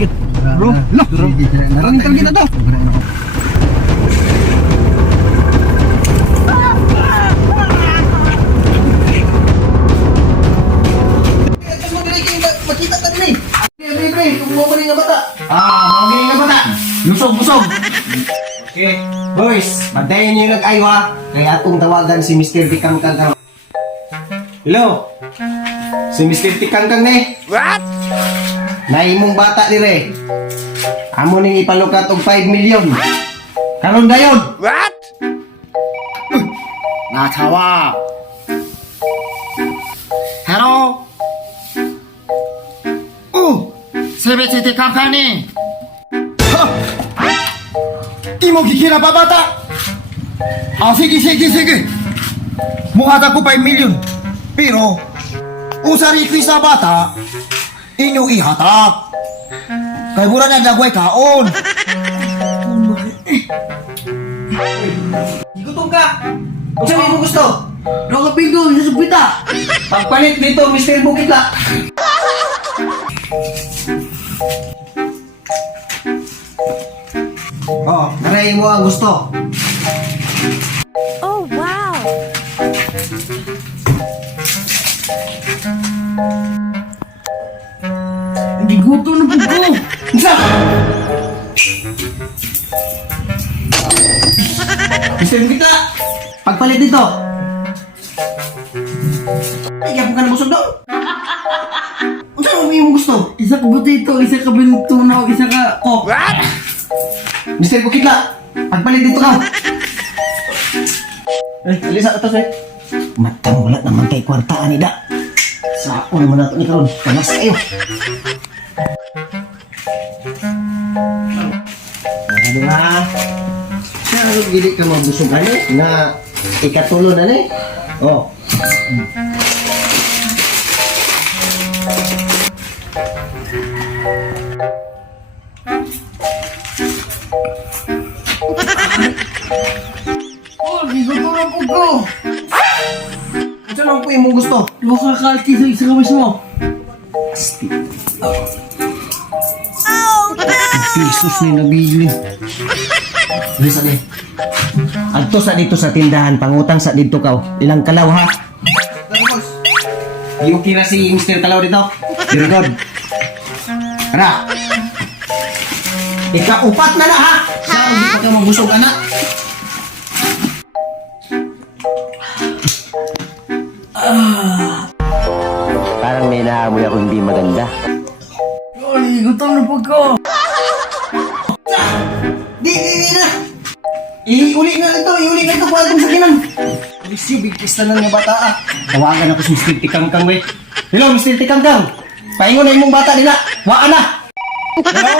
target. Bro, loh. Maraming target na to. Makita ka din eh. Pre, tumumuli nga bata. Mamuli nga bata. Lusog. Okay. Boys, bantayan niyo yung nag-aywa. Kaya atong tawagan si Mr. Tikangkang. Hello? Si Mr. Tikangkang ni. What? Naimong bata dire. Amo ning ipalukat og 5 million. Karon dayon. What? Natawa. Hello? 세베티티 깜깜이 Imo kikira pa bata. Sige. Muhata ko 5 million. Pero, usari ko sa bata, inyo ihatak. Kay mura niya dagway kaon. Igutom ka. Kung saan mo gusto? Roka pinto, susupita. Pagpalit dito, Mr. Bukitla. Naray mo ang gusto. Oh, wow! Hindi gusto na po ko. Isa! Mr. Bukitla, pagpalit dito. Ay, gapo ka na busog daw. Kung saan mo yung gusto? Isa ka butito, isa ka binutunaw, isa ka coke. What? Mr. Bukitla, pagpalit dito ka. Alisa ka to, sir. Matang wala naman kay kwartaan ni Da. Saan naman nato ni karon? Panas kayo. Ano nga? Siya, gili ka mabusog na ikatulo na ni. Oh. Oh, gigoto na po ko. Ano lang po yung gusto? Loka kalki sa isa ka mismo. Pisos ni nabili. Bisa ni. Adto sa dito sa tindahan, pangutang sa dito ka. Ilang kalaw ha? Yung kira si Mr. Kalaw dito. Very good. Tara. Ika-upat na ha? Saan hindi pa ka mabusog anak? Parang may naamoy ako hindi maganda. Oh, gigoto na po ko. Di na! Iuli na ito po atong sakinan. Alisi, big pista na nga bata ah. Tawagan ako si Mr. Tikangkang we. Hello, Mr. Tikangkang. Paingon na imong bata nila. Waan na! Hello?